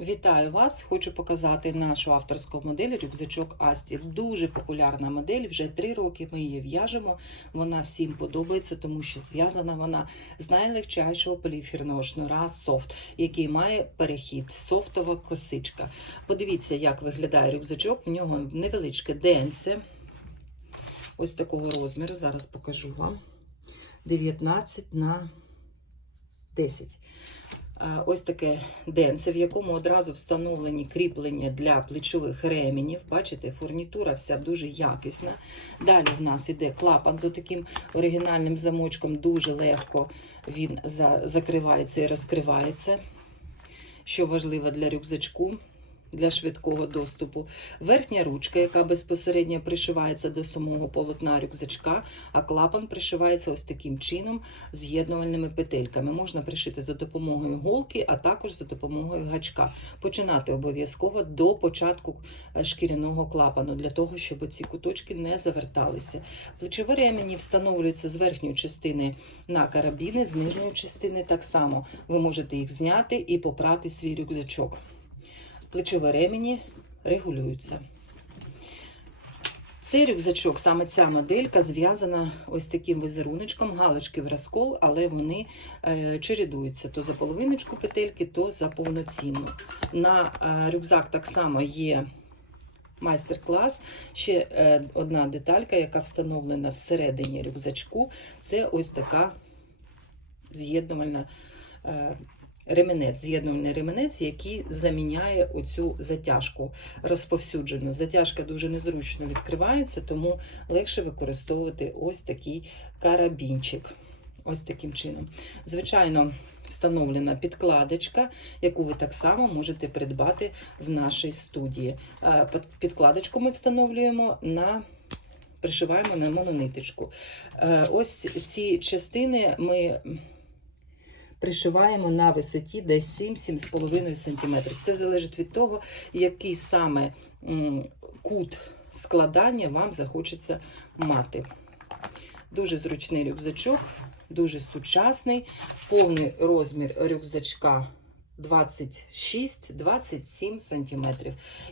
Вітаю вас! Хочу показати нашу авторську модель рюкзачок Асті. Дуже популярна модель. Вже три роки ми її в'яжемо. Вона всім подобається, тому що зв'язана вона з найлегчайшого поліефірного шнура софт, який має перехід софтова косичка. Подивіться, як виглядає рюкзачок. В нього невеличке денце. Ось такого розміру. Зараз покажу вам. 19 на 10. Ось таке денце, в якому одразу встановлені кріплення для плечових ременів. Бачите, фурнітура вся дуже якісна. Далі в нас іде клапан з таким оригінальним замочком, дуже легко він закривається і розкривається. Що важливо для рюкзачку. Для швидкого доступу. Верхня ручка, яка безпосередньо пришивається до самого полотна рюкзачка, а клапан пришивається ось таким чином з'єднувальними петельками. Можна пришити за допомогою голки, а також за допомогою гачка. Починати обов'язково до початку е, шкіряного клапану, для того, щоб ці куточки не заверталися. Плечові ремені встановлюються з верхньої частини на карабіни, з нижньої частини так само. Ви можете їх зняти і попрати свій рюкзачок. Плечові ремені регулюються. Цей рюкзачок, саме ця моделька, зв'язана ось таким візеруночком, галочки в розкол, але вони е, чередуються то за половиночку петельки, то за повноцінну. На е, рюкзак так само є майстер-клас. Ще е, одна деталька, яка встановлена всередині рюкзачку, це ось така з'єднувальна. Ременець, з'єднувальний ременець, який заміняє оцю затяжку розповсюджену. Затяжка дуже незручно відкривається, тому легше використовувати ось такий карабінчик. Ось таким чином. Звичайно, встановлена підкладочка, яку ви так само можете придбати в нашій студії. Е, Підкладочку ми встановлюємо на. Пришиваємо на монониточку. Е, Ось ці частини ми пришиваємо на висоті десь 7-7,5 см. Це залежить від того, який саме кут складання вам захочеться мати. Дуже зручний рюкзачок, дуже сучасний, повний розмір рюкзачка 26-27 см.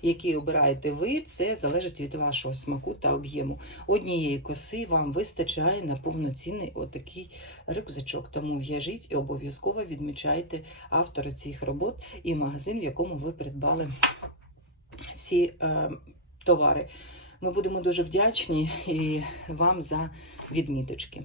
Який обираєте ви, це залежить від вашого смаку та об'єму. Однієї коси вам вистачає на повноцінний отакий рюкзачок. Тому в'яжіть і обов'язково відмічайте автора цих робот і магазин, в якому ви придбали всі е, товари. Ми будемо дуже вдячні і вам за відміточки.